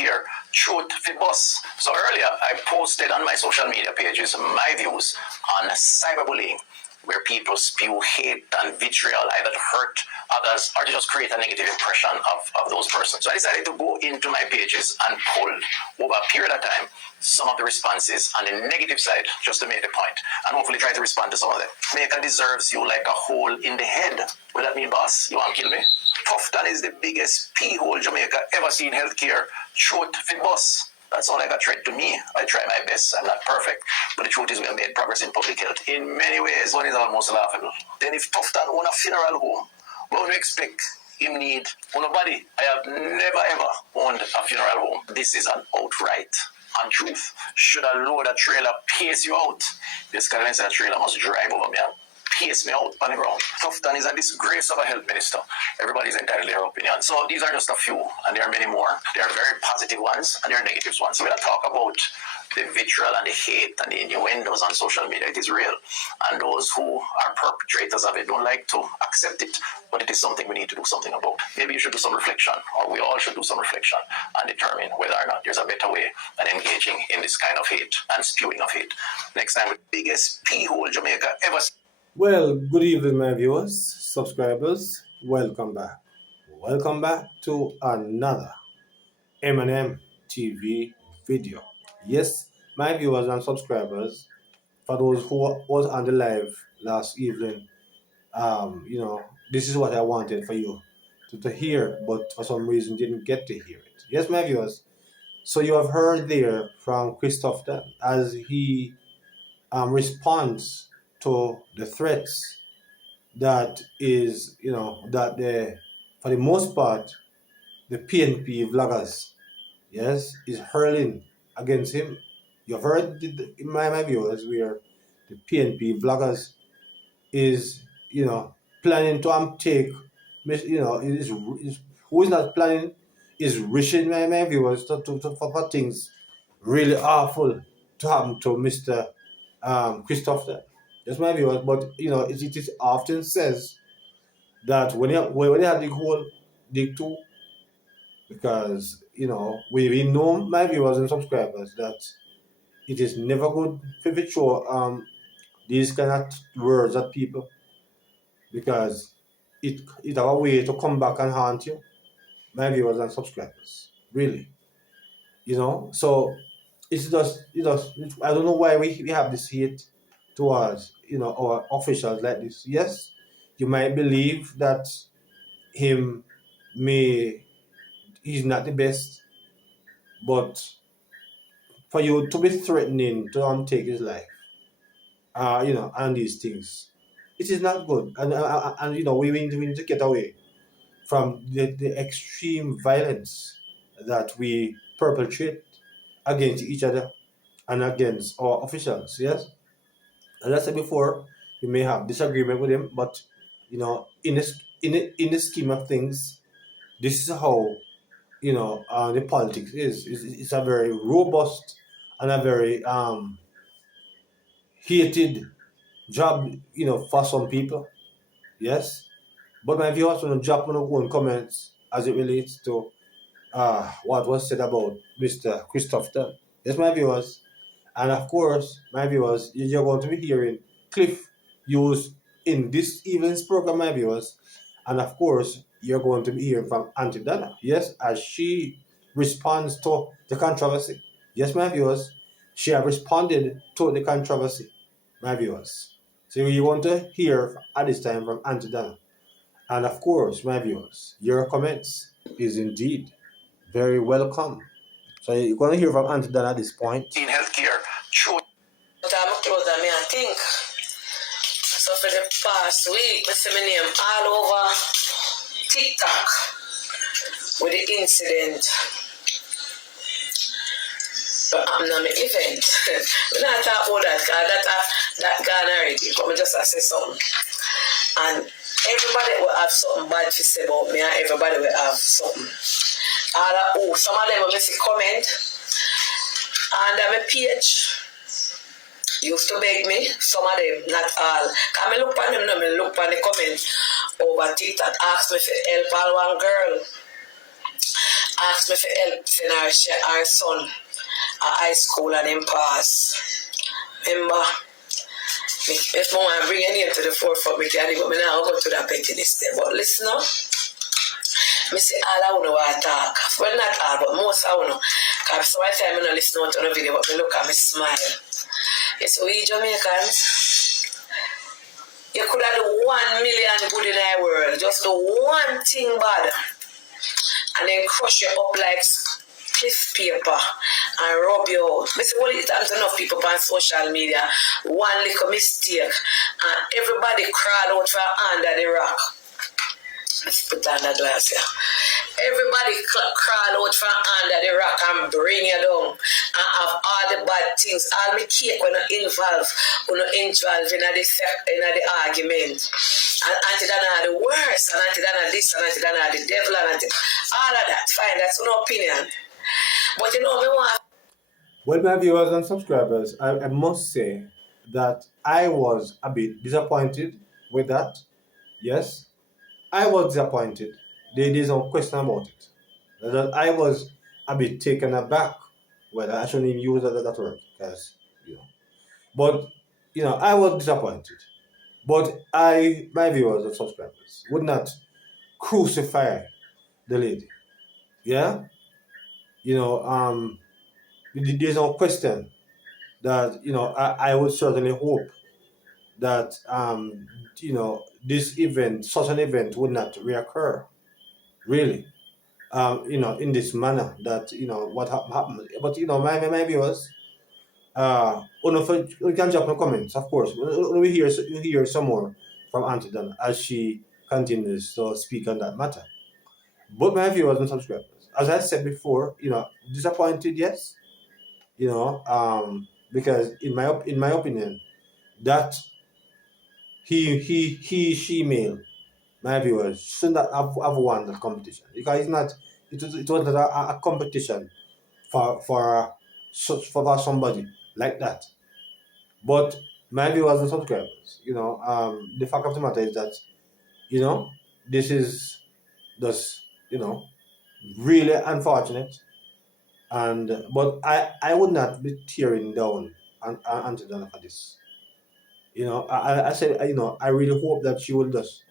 healthcare, truth for bus. So earlier, I posted on my social media pages my views on cyberbullying, where people spew hate and vitriol either to hurt others or to just create a negative impression of those persons. So I decided to go into my pages and pull over a period of time some of the responses on the negative side just to make the point and hopefully try to respond to some of them. Jamaica deserves you like a hole in the head. What that mean, boss? You want to kill me? TUffton is the biggest pee-hole Jamaica ever seen in healthcare. Truth for bus. That's all I got tried to me. I try my best. I'm not perfect. But the truth is we have made progress in public health. In many ways, one is almost laughable. Then if TUffton own a funeral home, what would you expect him need? On a body. I have never ever owned a funeral home. This is an outright untruth. Should a load a trailer pace you out? This guy inside a trailer must drive over me and pace me out on the ground. TUffton is a disgrace of a health minister. Everybody's entitled to their opinion. So these are just a few, and there are many more. There are very positive ones, and there are negative ones. So we're going to talk about the vitriol and the hate and the innuendos on social media. It is real. And those who are perpetrators of it don't like to accept it, but it is something we need to do something about. Maybe you should do some reflection, or we all should do some reflection and determine whether or not there's a better way than engaging in this kind of hate and spewing of hate. Next time, the biggest pee-hole Jamaica ever. Well, good evening, my viewers, subscribers. Welcome back. Welcome back to another M&M TV video. Yes, my viewers and subscribers, for those who was on the live last evening, this is what I wanted for you to hear, but for some reason didn't get to hear it. Yes, my viewers. So you have heard there from TUffton as he responds to the threats that is, that for the most part, the PNP vloggers, yes, is hurling against him. You've heard my viewers where the PNP vloggers is, planning to take, who is not planning is wishing my viewers for things really awful to happen to Mr. TUffton. That's my view, but it is often says that when they have the whole dig two, because we know, my viewers and subscribers, that it is never good to show these kind of words at people, because it have a way to come back and haunt you, my viewers and subscribers, really. So it's just I don't know why we have this hate towards our officials like this. Yes, you might believe that he's not the best, but for you to be threatening to take his life, and these things, it is not good. And we need to get away from the extreme violence that we perpetrate against each other and against our officials. Yes, as I said before, you may have disagreement with him, but in the scheme of things, this is how the politics is. It's a very robust and a very hated job, for some people. Yes, but my viewers want to drop on own comments as it relates to what was said about Mr. TUffton. Yes, my viewers. And of course, my viewers, you're going to be hearing Cliff used in this evening's program, my viewers. And of course, you're going to be hearing from Auntie Donna. Yes, as she responds to the controversy. Yes, my viewers, she have responded to the controversy, my viewers. So you want to hear at this time from Auntie Donna. And of course, my viewers, your comments is indeed very welcome. So you're going to hear from Auntie Donna at this point. In healthcare, truth. But I'm close than me, I think. So for the past week, I see my name all over TikTok with the incident that happened at my event. We're not talking about that, because that gone already, but I just say something. And everybody will have something bad to say about me, and everybody will have something. Some of them will miss a comment, and my page used to beg me, some of them, not all. Because I look at them now, I look at the comments over TikTok, ask me to help all one girl. asked me for help in our son at high school and him pass. Remember, if I want to bring any to the forefront, we can but me now go to that pettiness there. But listen up. Me say all I want to talk. Well, not all, but most I want to. Because so I time I don't listen to the video, but me look at me smile. Yes, we Jamaicans, you could have do 1 million good in the world. Just do one thing bad. And then crush you up like cliff paper and rub you out. I say, well, it's enough people on social media. One little mistake. And everybody crawl out from under the rock. Let's put down that glass here. Everybody crawl out from under the rock and bring you down and have all the bad things. All my cake when I involve in the argument. And Auntie Donna the worst, and Auntie Donna this, and Auntie Donna the devil, and all of that. Fine, that's no opinion. But you know, me want. Well, my viewers and subscribers, I must say that I was a bit disappointed with that. Yes, I was disappointed. There is no question about it. That I was a bit taken aback. Well, I shouldn't even use that word because, But, I was disappointed. But my viewers and subscribers, would not crucify the lady. Yeah? There's no question that, I would certainly hope that, this event, such an event would not reoccur. Really. In this manner that, what happened. But, my viewers, we can drop in the comments, of course. We hear some more from Auntie Donna as she continues to speak on that matter. But my viewers and subscribers, as I said before, disappointed, yes. Because in my opinion, that she male, my viewers should not have won the competition because it was not a competition for somebody like that. But my viewers and subscribers, the fact of the matter is that, this is just, really unfortunate. But I would not be tearing down Auntie Donna for this. I said, I really hope that she will just,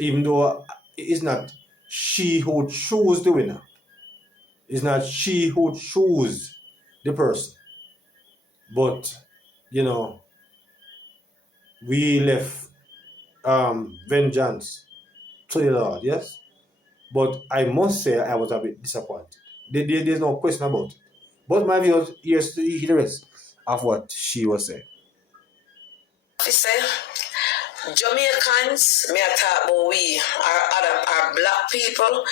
even though it's not she who choose the winner, it's not she who choose the person, but, we left vengeance to the Lord, yes? But I must say I was a bit disappointed. There's no question about it. But my viewers, here's the rest of what she was saying. Jamaicans, me a talk about we, our black people,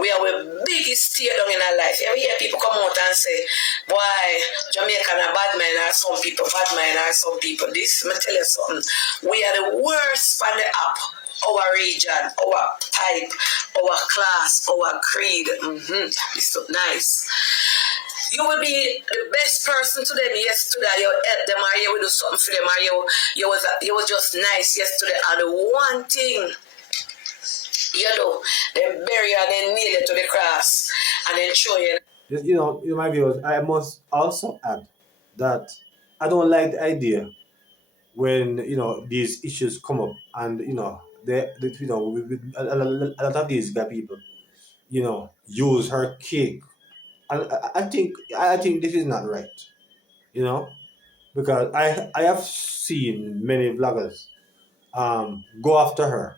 we are the biggest tear down in our life. You hear people come out and say, boy, Jamaican are bad men, or some people bad men, or some people this. Let me tell you something. We are the worst on the app. Our region, our type, our class, our creed. It's so nice. You will be the best person to them yesterday. You help them, or you will do something for them, or you was just nice yesterday. And the one thing you do, they bury you and then nail you to the cross and then show you. My viewers, I must also add that I don't like the idea when these issues come up and a lot of these guy people use her cake. And I think this is not right, because I have seen many vloggers go after her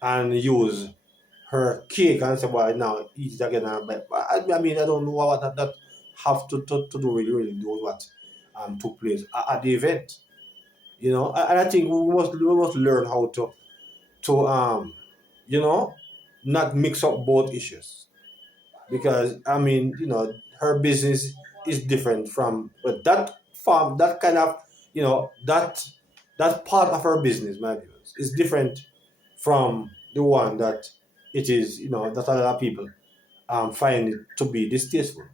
and use her cake and say, well, now eat it again. But I mean, I don't know what that have to do really do what took place at the event, and I think we must learn how to not mix up both issues. Because I mean, her business is different from, but that farm, that kind of, that part of her business, my viewers, is different from the one that it is, that a lot of people find it to be distasteful,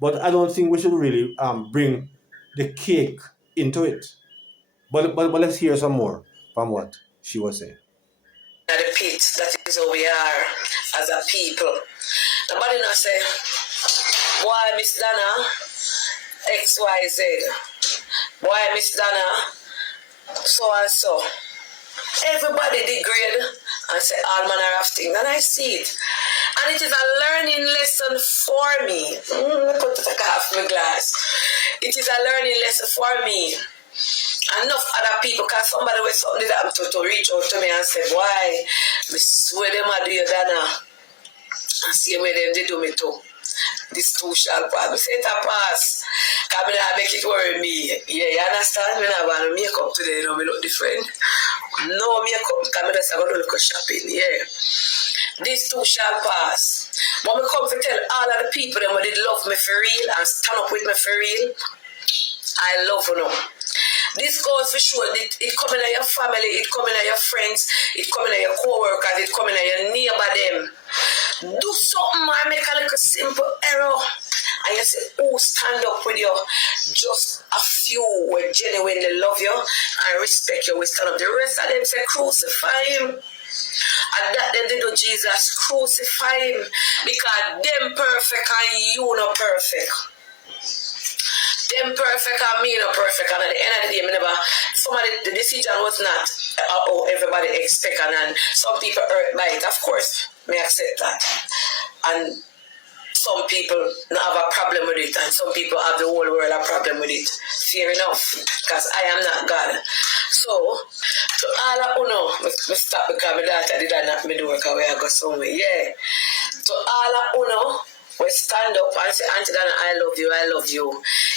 But I don't think we should really bring the cake into it. But let's hear some more from what she was saying. The pit that is how we are as a people. Nobody not say, why Miss Donna XYZ? Why Miss Donna so and so? Everybody degrade and say all manner of things, and I see it. And it is a learning lesson for me. I put it half my glass. It is a learning lesson for me. Enough other people, because somebody with something that to reach out to me and say, why? I swear them I do you, Donna. And see where them they do me too. This too shall pass. I say it a pass. Because I make it worry me. Yeah, you understand? I have no makeup today, you know, me look different. No makeup, because I just go to look shopping. Yeah. This too shall pass. But I come to tell all of the people that did love me for real and stand up with me for real, I love you now. This goes for sure. It come in your family, it come in your friends, it come in your co-workers, it come in your neighbor them. Do something and make a little simple error. And you say, oh, stand up with you. Just a few will genuinely love you and respect you. We stand up. The rest of them say, crucify him. And that then they do Jesus, crucify him. Because them perfect and you not perfect. Them perfect and me not perfect, and at the end of the day, the decision was not how everybody expect, and some people hurt by it. Of course, may accept that. And some people not have a problem with it, and some people have the whole world a problem with it. Fair enough, because I am not God. So, to all of you know, I stop because my daughter did not knock me door because I go somewhere. Yeah. To all of you know, we stand up and say, Auntie Donna, I love you, I love you.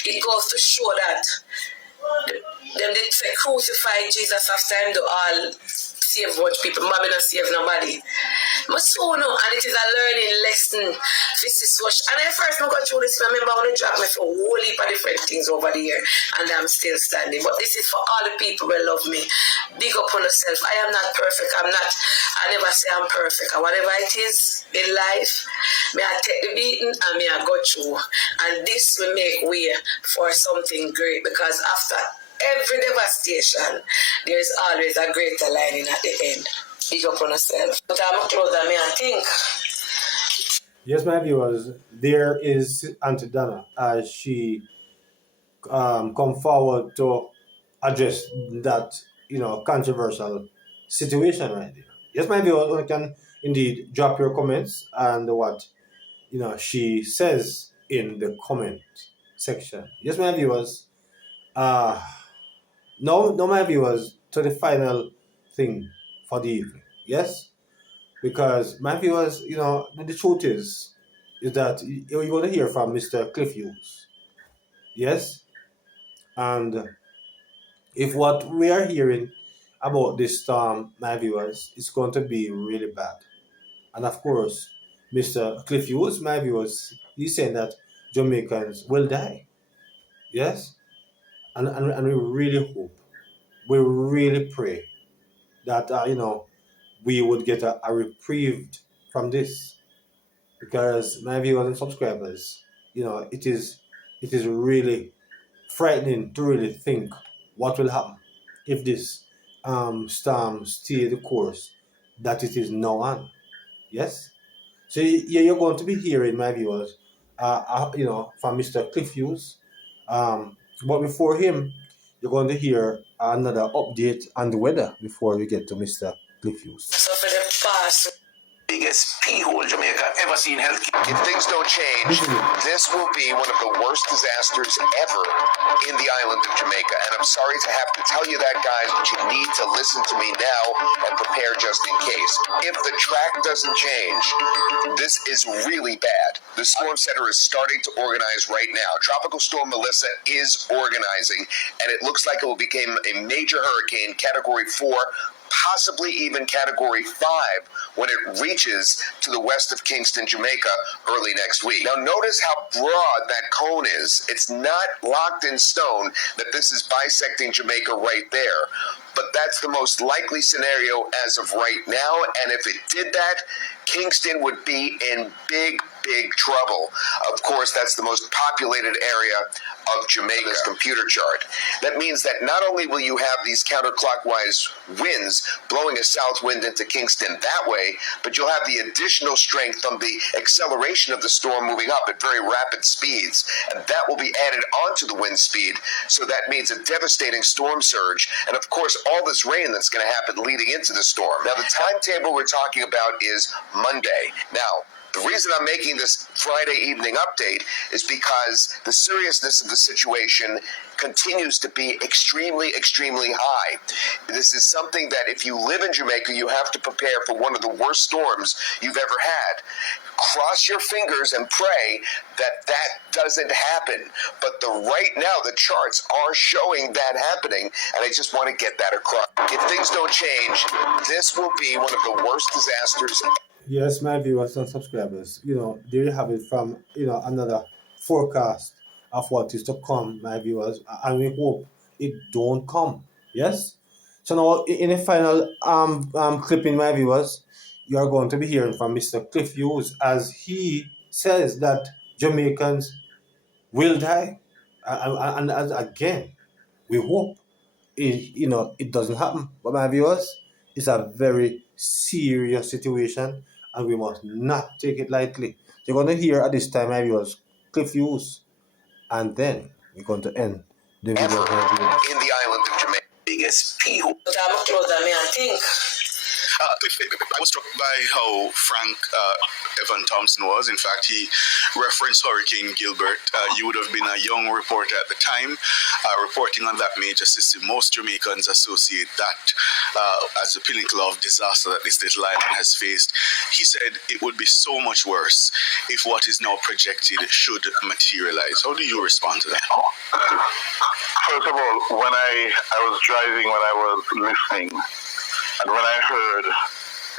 It goes to show that them did say crucify Jesus after him do all save much people. Mommy not save nobody. But so no, and it is a learning lesson. This is what, and at first I got through this, I remember when I dropped me for a whole heap of different things over the year, and I'm still standing. But this is for all the people who love me. Big up on yourself. I am not perfect. I never say I'm perfect. And whatever it is in life, may I take the beating and may I go through. And this will make way for something great, because after every devastation, there is always a greater lining at the end. Big up on yourself. But I'm closer, may I think. Yes, my viewers, there is Auntie Donna as she come forward to address that controversial situation right there. Yes, my viewers, you can indeed drop your comments and what she says in the comment section. Yes, my viewers. No, my viewers, to the final thing for the evening. Yes, because my viewers, the truth is that you're going to hear from Mr. Cliff Hughes. Yes, and if what we are hearing about this storm, my viewers, is going to be really bad. And of course, Mr. Cliff Hughes, my viewers, he's saying that Jamaicans will die. Yes, and we really hope, we really pray that we would get a reprieve from this, because my viewers and subscribers, it is really frightening to really think what will happen if this storm stay the course that it is now on. Yes, so you're going to be hearing, my viewers, from Mr. Cliff Hughes, but before him, you're going to hear another update on the weather before we get to Mr. Cliff Hughes. So for the past, biggest p-hole Jamaica ever seen healthcare. If things don't change, this will be one of the worst disasters ever in the island of Jamaica. And I'm sorry to have to tell you that, guys, but you need to listen to me now and prepare just in case. If the track doesn't change, this is really bad. The storm center is starting to organize right now. Tropical Storm Melissa is organizing, and it looks like it will become a major hurricane, Category 4, possibly even Category 5 when it reaches to the west of Kingston, Jamaica, early next week. Now, notice how broad that cone is. It's not locked in stone that this is bisecting Jamaica right there. but that's the most likely scenario as of right now. And if it did that, Kingston would be in big trouble. Of course, that's the most populated area of Jamaica's computer chart. That means that not only will you have these counterclockwise winds blowing a south wind into Kingston that way, but you'll have the additional strength from the acceleration of the storm moving up at very rapid speeds, and that will be added onto the wind speed. So that means a devastating storm surge, and of course all this rain that's going to happen leading into the storm. Now the timetable we're talking about is Monday. Now, the reason I'm making this Friday evening update is because the seriousness of the situation continues to be extremely high. This is something that if you live in Jamaica, you have to prepare for one of the worst storms you've ever had. Cross your fingers and pray that doesn't happen. But right now, the charts are showing that happening, and I just want to get that across. If things don't change, this will be one of the worst disasters. Yes, my viewers and subscribers, there you have it from, another forecast of what is to come, my viewers, and we hope it don't come. Yes? So now, in the final clipping, my viewers, you are going to be hearing from Mr. Cliff Hughes as he says that Jamaicans will die. And as again, we hope it doesn't happen. But my viewers, it's a very serious situation, and we must not take it lightly. You're going to hear at this time, my viewers, Cliff Hughes, and then we're going to end the video. In the island of Jamaica. Biggest P. But I'm closer than me, I think. I was struck by how frank Evan Thompson was. In fact, he referenced Hurricane Gilbert. You would have been a young reporter at the time, reporting on that major system. Most Jamaicans associate that as the pinnacle of disaster that this little island has faced. He said it would be so much worse if what is now projected should materialize. How do you respond to that? First of all, when I was driving, when I was listening, and when I heard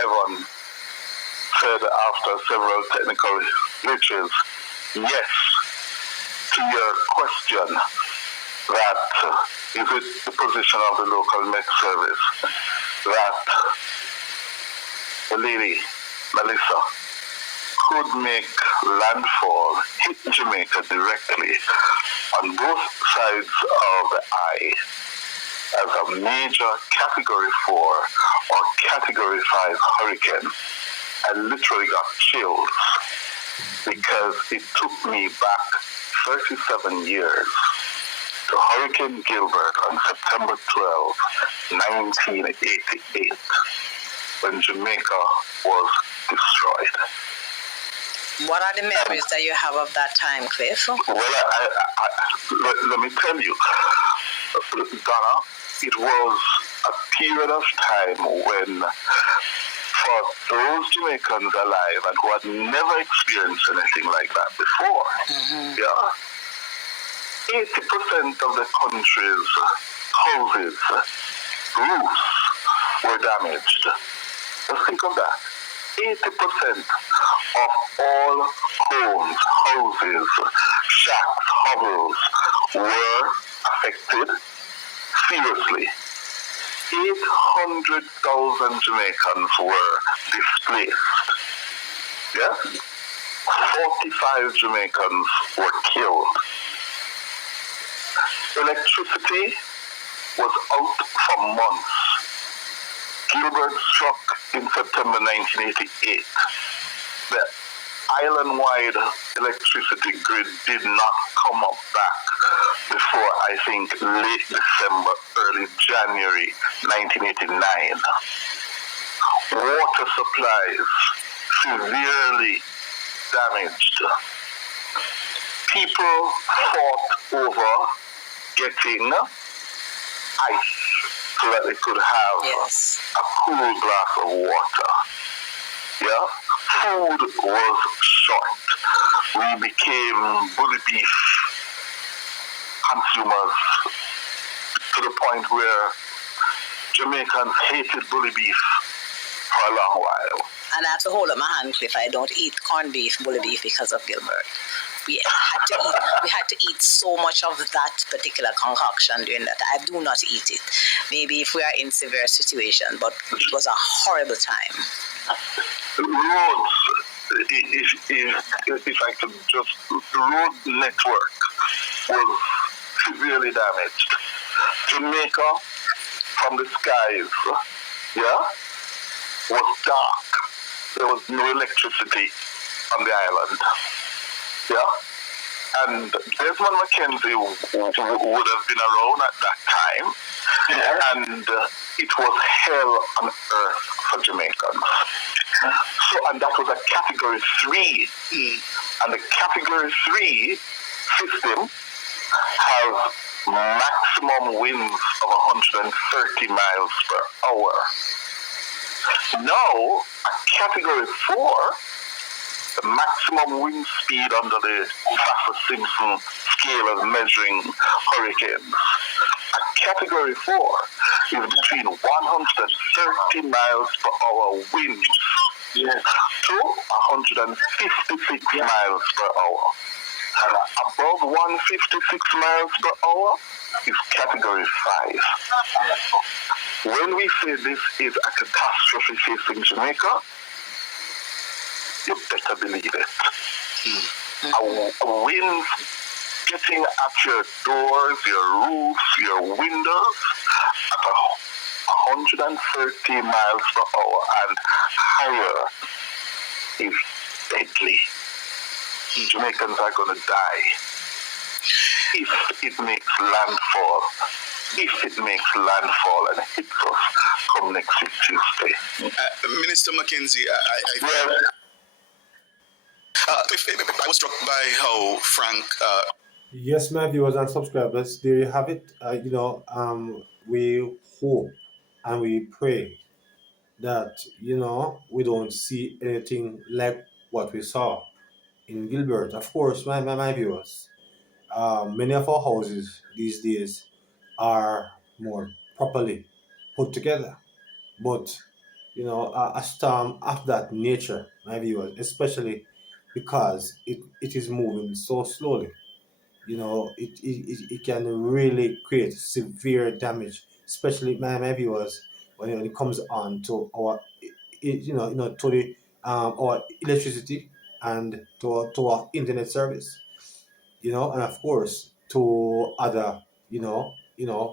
Evan said after several technical glitches, yes, to your question, that is it the position of the local Met service that the lady, Melissa, could make landfall, hit Jamaica directly on both sides of the eye as a major Category 4 or Category 5 hurricane. I literally got chills because it took me back 37 years to Hurricane Gilbert on September 12, 1988, when Jamaica was destroyed. What are the memories that you have of that time, Cliff? Well, let me tell you, Donna, it was a period of time when, for those Jamaicans alive and who had never experienced anything like that before, 80% of the country's houses, roofs were damaged. Just think of that. 80% of all homes, houses, shacks, hovels were affected seriously. 800,000 Jamaicans were displaced. Yes? 45 Jamaicans were killed. Electricity was out for months. Gilbert struck in September 1988. The island-wide electricity grid did not come up back before, I think, late December, early January 1989. Water supplies severely damaged. People fought over getting ice so that they could have a cool glass of water. Yeah? Food was short. We became bully beef consumers to the point where Jamaicans hated bully beef for a long while. And I have to hold up my hand, Cliff. I don't eat corned beef, bully beef because of Gilbert. we had to eat so much of that particular concoction during that. I do not eat it. Maybe if we are in severe situation, but it was a horrible time. Roads, if I could just, the road network was severely damaged. Jamaica, from the skies, was dark. There was no electricity on the island. And Desmond McKenzie would have been around at that time, and it was hell on earth for Jamaicans. So, and that was a Category 3. And the Category 3 system has maximum winds of 130 miles per hour. Now, a Category 4, the maximum wind speed under the Saffir-Simpson scale of measuring hurricanes. A Category 4 is between 130 miles per hour winds to 156 miles per hour. And above 156 miles per hour is Category 5. When we say this is a catastrophe facing Jamaica, you better believe it. A wind getting at your doors, your roofs, your windows at 130 miles per hour and higher is deadly. Jamaicans are going to die if it makes landfall. If it makes landfall and hits us come next week Tuesday. Minister McKenzie, I was struck by how Frank. Yes, my viewers and subscribers, there you have it. We hope and we pray that we don't see anything like what we saw in Gilbert. Of course, my viewers, many of our houses these days are more properly put together, but a storm of that nature, my viewers, especially because it is moving so slowly, it can really create severe damage, especially my viewers, when it comes on to our to the our electricity and to our internet service, and of course to other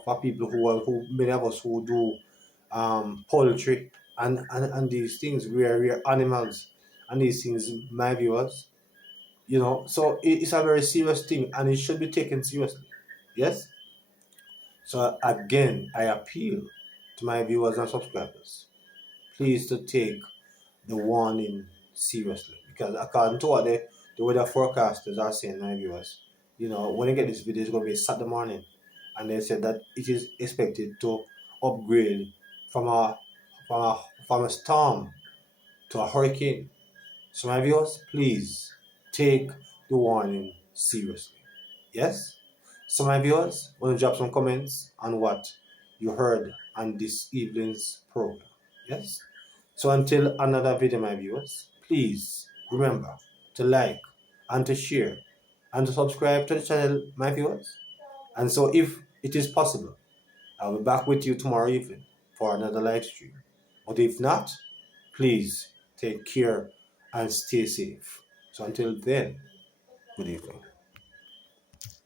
for people who many of us who do poultry and these things, rear animals and these things, my viewers. So it's a very serious thing and it should be taken seriously. Yes. So again, I appeal to my viewers and subscribers, please to take the warning seriously, because according to what the weather forecasters are saying, my viewers, when you get this video, it's going to be Saturday morning, and they said that it is expected to upgrade from a storm to a hurricane. So my viewers, please take the warning seriously. Yes? So my viewers, want to drop some comments on what you heard on this evening's program. Yes? So until another video, my viewers, please remember to like and to share and to subscribe to the channel, my viewers. And so if it is possible, I'll be back with you tomorrow evening for another live stream. But if not, please take care and stay safe. So until then, good evening.